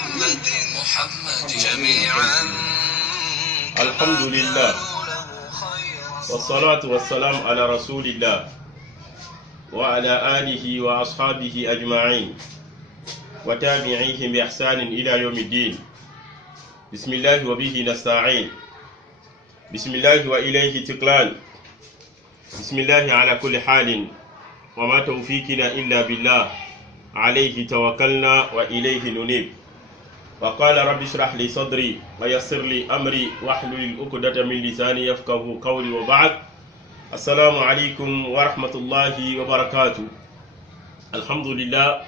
محمد جميعا. الحمد لله والصلاة والسلام على رسول الله وعلى آله وأصحابه أجمعين وتابعيهم بإحسان إلى يوم الدين. بسم الله وبه نستعين. بسم الله وإليه تقلان. بسم الله على كل حال وما توفيقنا إلا بالله عليه توكلنا وإليه ننيب. وقال رب اشرح لي صدري ويسر لي أمري واحلل عقدة من لساني يفقهوا قولي وبعد. السلام عليكم ورحمة الله وبركاته. الحمد لله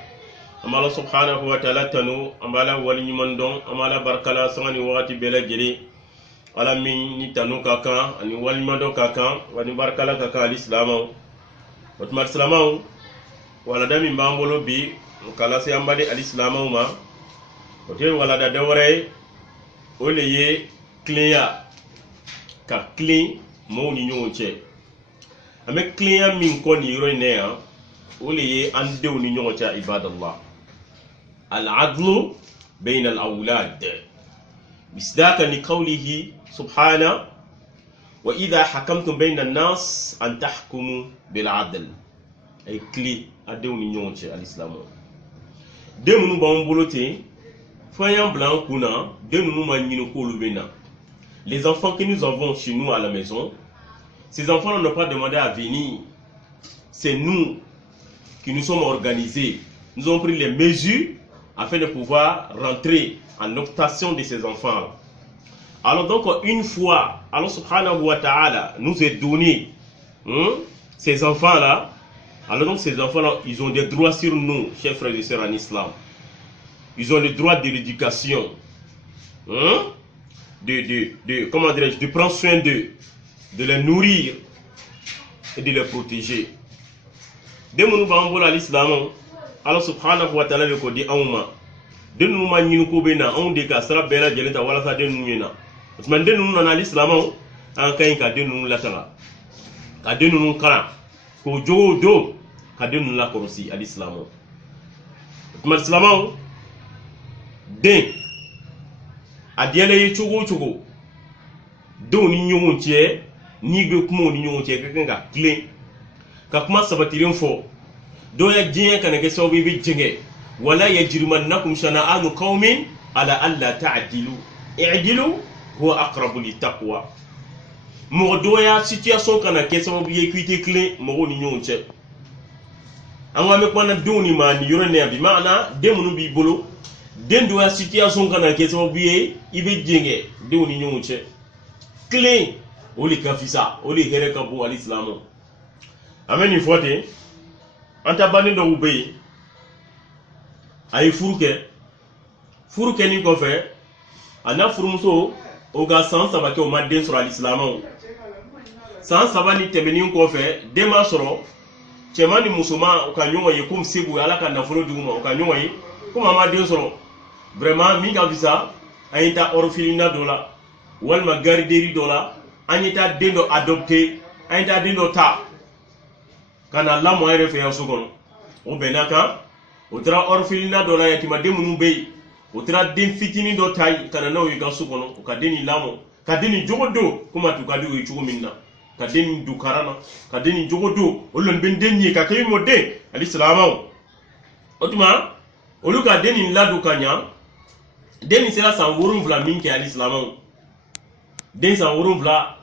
amala subhanahu wa ta'ala tanu amala wali nyuman don amala barkala sangani wati bela jere ala min ni tanu kaka ani wali mando kaka wani barkala kaka alislamo watma islamo wala dami mbambolo bi kala se ambali alislamo ma hotel wala da dawre ole ye clear ka clean mo ni nyonche ame clear min ko ni ro ne ya ole ye ande ni nyoncha ibadallah العدل بين الأولاد مصداقا لقوله سبحانه وإذا حكمتم بين الناس أن تحكموا بالعدل أي كلي أدوني نيونشي الإسلام دمنو بامبولوتي فيان بلان كونا دمنو ما نينو كولو بينا. Les enfants que nous avons chez nous à la maison, ces enfants n'ont pas demandé à venir. C'est nous qui nous sommes organisés. Nous avons pris les mesures afin de pouvoir rentrer en optation de ces enfants. Alors donc une fois Allah subhanahu wa ta'ala nous a donné ces enfants-là, alors donc ces enfants-là, ils ont des droits sur nous, chers frères et sœurs en islam. Ils ont le droit de l'éducation, comment dirais-je, de prendre soin d'eux, de les nourrir et de les protéger. Dès que nous allons à l'islam, Allah subhanahu wa ta'ala ko di awma den nu ma nyinu ko be na on de ka sara bela jelenta wala sa den nu nyina man den nu na l'islam an kay ka den nu latala ka den nu kala ko jodo ka den nu la korosi al-islam man islam den adiele yi chugo do ni nyonche ni be kumo ni nyonche ka clean ka kuma sabatirin fo do ya jiyan kana ke so bi jinge wala yajrimannakum shana'anu qaumin ala alla ta'dilu i'dilu huwa aqrabu littaqwa. Mo do ya situation kana ke so bi equité clé mo ni nyonche anwa me kwana do ni ma ni yoro ne bi maana demunu bi bolo den do ya situation kana ke so bi ibe jinge do ni nyonche clé oli kafisa oli here ka bo al-islam ameni fote anta bani do ubey ay furuke ni ko fe ana furumso o ga san sabake o madden sur al-islam san sabani temeni ko fe dema soro chemani musuma o ka nyonwa ye kum sebu ala ka nafulo duma o ka nyonwa ye kuma madden soro vraiment mi ga visa ayita orphelinat dola wal ma garderie dola anyita dendo adopté ayita dendo ta kana la mo ayre fe yasogon o benaka o tra orphelinat do la yatima demunu bey o tra den fitini do tay kana no yi gasugono o ka deni lamo ka deni jogodo kuma tu ka du yi chugo minna ka deni du karana ka deni jogodo o lon ben deni ka kay mo de al-islam otuma o lu ka deni ladu kanya deni sera san worum vla minke al-islam den san worum vla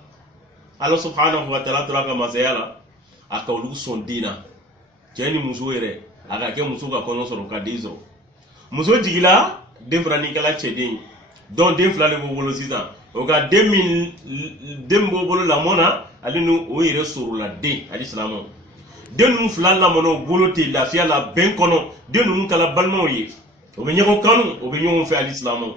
Allah subhanahu wa ta'ala tra ka masayala aka olu sondina jeni muso yere aka ke muso ka kono soro ka dizo muso jigila den frani kala chedin don den flale bo bolo sisan o ga 2000 dem bo bolo la mona alinu o yere soro la den al-islam den nu flal la mono bolo te la fia la ben kono den nu kala balmo yi o be nyako kanu o be nyon fe al-islam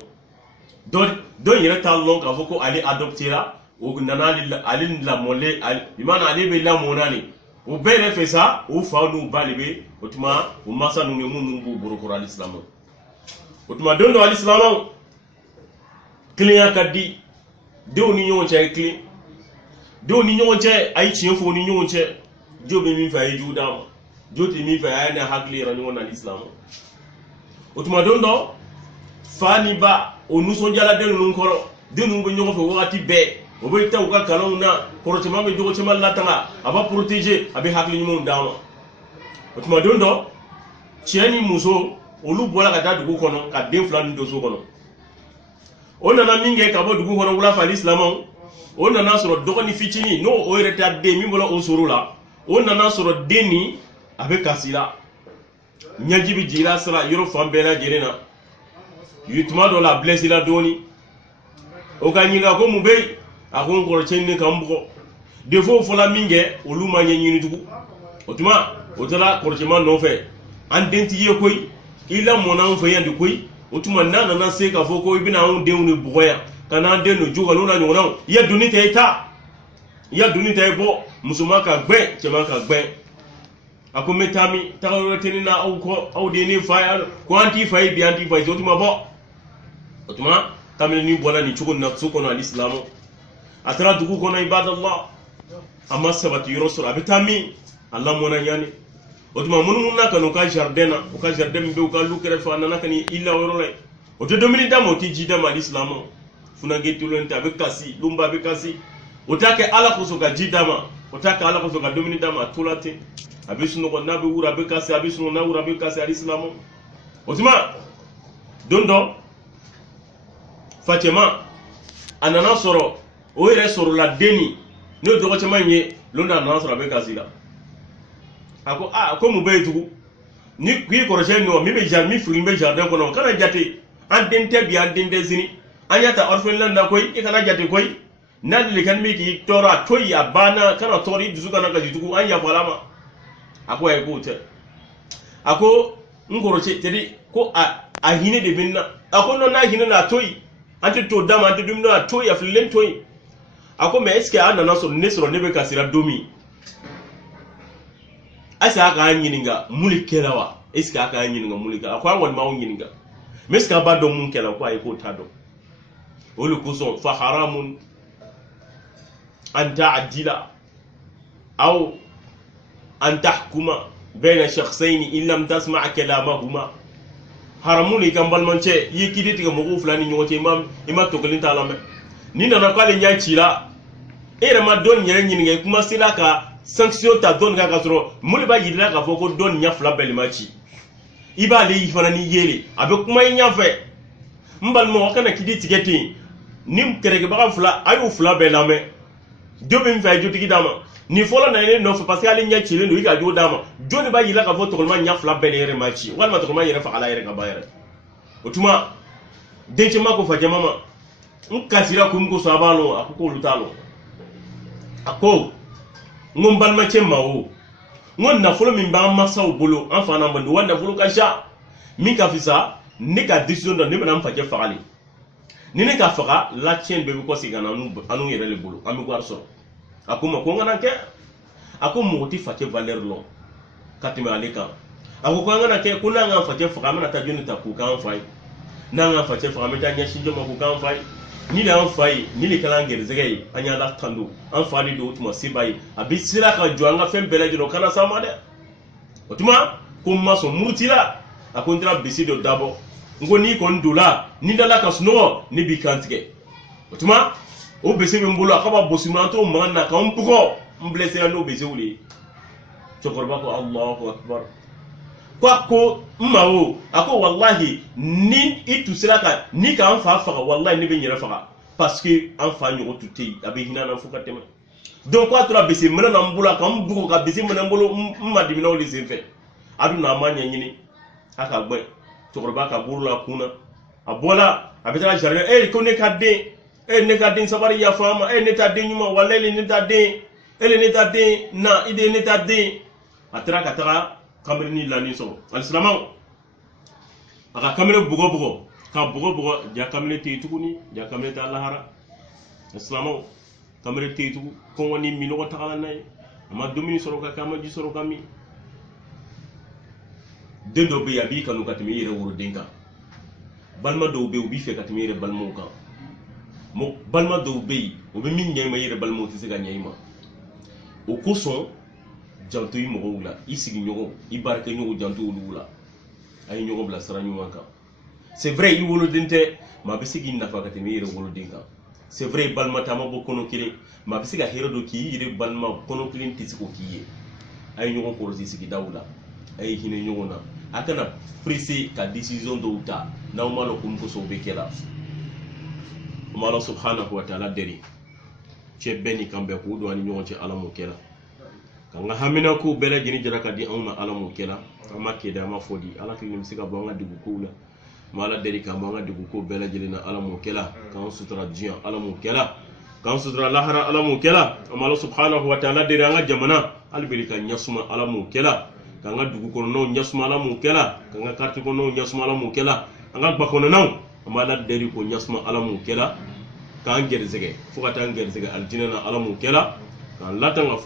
don yere ta lon ka foko ali adoptera o nana ali la mole imana ali be la monani o bere fe sa o fa nu balibe otuma o masa nu mu bu borokoro al-islam otuma don do al-islam client kadi de oni nyon che cli de oni nyon che ay chien fo ni nyon che jobe mi fa yi judam joti mi fa ya na hakli ran won al-islam o tuma don dɔ fa ni ba o nusɔndiyala den ninnu kɔrɔ den ninnu bɛ ɲɔgɔn fɛ wagati bɛɛ o bɛ taa u ka kalanw na kɔrɔ caman bɛ jogo caman latanga a b'a protéger a bɛ hakili ɲumanw d'a ma o tuma don dɔ cɛ ni muso olu bɔra ka taa dugu kɔnɔ ka den fila ni don so kɔnɔ o nana min kɛ ka bɔ dugu kɔnɔ wula fɛ alisilamɛw o nana sɔrɔ dɔgɔnin fitinin n'o o yɛrɛ ta den min bɔra o soro la o nana sɔrɔ den ni a bɛ kasi la ɲɛji bɛ jigin a sira yɔrɔ fan bɛɛ lajɛlen na tuma dɔ la a blessé la dɔɔnin o ka ɲininka ko mun bɛ yen a ko n kɔrɔcɛ ni ka n bugɔ défaut fɔla min kɛ olu ma ɲɛɲini tugun o tuma o taara kɔrɔcɛman nɔfɛ an dentigi ye koyi i lamɔna anw fɛ yan de koyi o tuma n'a nana se k'a fɔ ko i bɛna anw denw de bugɔ yan ka n'an den don jugu n'u na ɲɔgɔnnaw i ye donni ta i ta i ye donni ta i bɔ musoman ka gbɛn cɛman ka gbɛn a ko n bɛ taa min taga yɔrɔ tɛ ne na aw kɔ aw de ye ne fa ye ko an t'i fa ye bi an t'i fa ye o tuma bɔ o tuma kamalenin bɔra nin cogo in na so kɔnɔ alisilamu a taara dugu kɔnɔ ibadallah a ma sabati yɔrɔ sɔrɔ a bɛ taa min a lamɔna ɲani o tuma minnu na ka n'u ka jardin na u ka jardin min bɛ u ka lu kɛrɛfɛ a nana ka n'i la o yɔrɔ la o tɛ dumuni d'a ma o tɛ ji d'a ma alisilamu funange tolen tɛ a bɛ kasi lunba bɛ kasi o t'a kɛ ala kosɔn ka ji d'a ma o t'a kɛ ala kosɔn ka dumuni d'a ma a tola ten a bɛ sunɔgɔ n'a bɛ wuri a bɛ kasi a bɛ sunɔgɔ n'a wuri a bɛ kasi alisilamu o tuma don dɔ facɛman a nana sɔrɔ o yɛrɛ sɔrɔla denni n'o dɔgɔ caman ye lon da a nana sɔrɔ a bɛ kasi la a ko ko mun bɛ yen tugun ni k'i kɔrɔsiyɛn nɔ min firilen bɛ jardin kɔnɔ kana jate an den tɛ bi an den tɛ sini an y'a ta orphelinat na koyi i kana jate koyi n'a deli ka min k'i tɔɔrɔ a to yen a banna kana tɔɔrɔ i dusu kana kasi tugun an yafala ma a ko ayi k'o tɛ a ko n kɔrɔcɛ c'est-à-dire ko a hinɛ de bɛ n na a ko non n'a hinɛ na a to yen an tɛ to d'a ma an tɛ dumuni a to yen a fililen to yen a ko mais est ce que an nana sɔrɔ ne sɔrɔ ne bɛ kasira don min est ce que a k'an ɲininka mun de kɛra wa est ce que a k'an ɲininka mun de kɛra a ko an kɔni m'anw ɲininka mais est ce que a b'a dɔn mun kɛra ko ayi k'o t'a dɔn o de kosɔn fa haramun an ta'dila aw an tahkuma bayna shakhsayni in lam tasma' kalamahuma haramun ne kan balimancɛ i ye kidi tigɛ mɔgɔw fila ni ɲɔgɔn cɛ i ma tɔkelen t'a lamɛn ni nana k'ale ɲɛ ci la e yɛrɛ ma dɔn yɛrɛ ɲininka i kuma sera ka sanction ta dɔn kan ka sɔrɔ mun de b'a yirila k'a fɔ ko dɔn ɲɛ fila bɛɛ ma ci i b'ale fana ni yele a bɛ kuma i ɲɛfɛ n balima aw kana kidi tigɛ ten ni kɛrɛkɛbaga fila a y'u fila bɛɛ lamɛn jo bɛ min fɛ a ye jotigi d'a ma nin fɔlɔ na ne nɔfɛ parce que ale ɲɛ cilen don i ka jo d'a ma jo de b'a yirila k'a fɔ tɔgɔlima ɲɛ fila bɛɛ de yɛrɛ ma ci walima tɔgɔlima yɛrɛ fagala yɛrɛ ka ba yɛrɛ o tuma dencɛma ko facɛma ma n kasira kun kosɔn a b'a lɔn a ko k'olu t'a lɔn a ko n ko n balimacɛ ma o n ko nafolo min b'an masaw bolo an fa n'an bandu wa nafolo ka ca min ka fisa ne ka décision dɔ ne bɛna n facɛ fagali ni ne ka faga lacɛn bɛɛ bɛ kɔsegin ka na anu yɛrɛ de bolo an bɛ wari sɔrɔ a ko ma ko n kana kɛ a ko mɔgɔ tɛ facɛ valeur lɔn ka tɛmɛ ale kan a ko an kana kɛ ko n'an k'an facɛ faga an bɛna taa jɔnni ta k'o k'an fa ye n'an k'an facɛ faga an bɛ taa ɲɛsin jɔ ma k'o k'an fa ye ni de y'an fa ye ni de kɛra an gɛrɛsɛgɛ ye an y'a la tan don an fa de don o tuma seba ye a bɛ sira ka jɔ an ka fɛn bɛɛ lajɛlen o kana s'an ma dɛ o tuma ko n ma sɔn muruti la a ko n taara bisi dɔ dabɔ n ko n'i kɔni don la ni dala ka sunɔgɔ ne b'i kan tigɛ o tuma o bese bɛ n bolo a ka ba bosi an t'o mankan na k'an bugɔ n blessera n'o besew de ye cɛkɔrɔba ko Allahu akbar ko n ma o a ko wallahi ni i tun sera ka ni k'an fa faga wallahi ne bɛ n yɛrɛ faga parce que an fa ɲɔgɔn tun tɛ yen a bɛ hinɛ na fo ka tɛmɛ donc k'a tora bese minɛ na n bolo k'an bugɔ ka bese minɛ n bolo n ma diminaw de sen fɛ a dun a ma ɲɛɲini a ka gbɛn cɛkɔrɔba ka buru la kun na a bɔla a bɛ taa jardin ko ne ka den ne ka den sabari yafa ma ne ta den ɲuman wallahi ne ta den ne ta den na i de ne ta den a taara ka taga kamalenin lani sɔrɔ alisilamaw a ka kamalen bugɔ ka bugɔ ja kamalen tɛ yen tuguni ja kamalen tɛ lahara alisilamaw kamalen tɛ yen tugun kɔngɔ ni minɔgɔ tagala n'a ye a ma dumuni sɔrɔ ka kɛ a ma ji sɔrɔ ka min den dɔ bɛ yen a b'i kanu ka tɛmɛ i yɛrɛ woroden kan balima dɔw bɛ yen u b'i fɛ ka tɛmɛ i yɛrɛ balimaw kan balima dɔw bɛ yen o bɛ min ɲɛ i ma i yɛrɛ balimaw tɛ se ka ɲɛ i ma o kosɔn janto i mɔgɔw la i sigiɲɔgɔn i baarakɛɲɔgɔn janto olu la ay ñogo bla sara ñuma kan c'est vrai i wolodin te ma be sigi nafa ka teme yere wolodin kan c'est vrai balma tama bo kono kile ma be siga hero do ki yere balma kono kilin tisiko kiye ay ñogo ko sigi dawla ay hine ñogo na akana pressé ka décision do uta na ma lo kum ko so be kela Allah subhanahu wa ta'ala deri ce beni kambe ko do ani ñogo ci alamu kela kanga hamina ko bela jini jara ka di amma alamu kela amma ke da ma fodi ala kilim siga bo nga digu ko la mala deri ka mo nga digu ko bela jilina alamu kela kan sutra jiya alamu kela kan sutra lahara alamu kela Allah subhanahu wa ta'ala deri nga jamana albeli ka nyasuma alamu kela kanga dugu ko no nyasuma alamu kela kanga karti ko no nyasuma alamu kela anga bakono naw amala deri ko nyasuma alamu kela kan gerzege fukata gerzege aljinana alamu kela kan latanga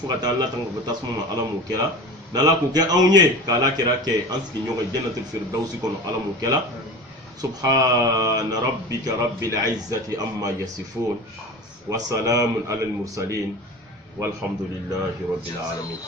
fukata latanga batasuma alamu kela nala ko ke awnye kala kira ke anski nyoga jannatul firdausi kono alamu kela subhana rabbika rabbil izzati amma yasifun wa salamun alal mursalin walhamdulillahi rabbil alamin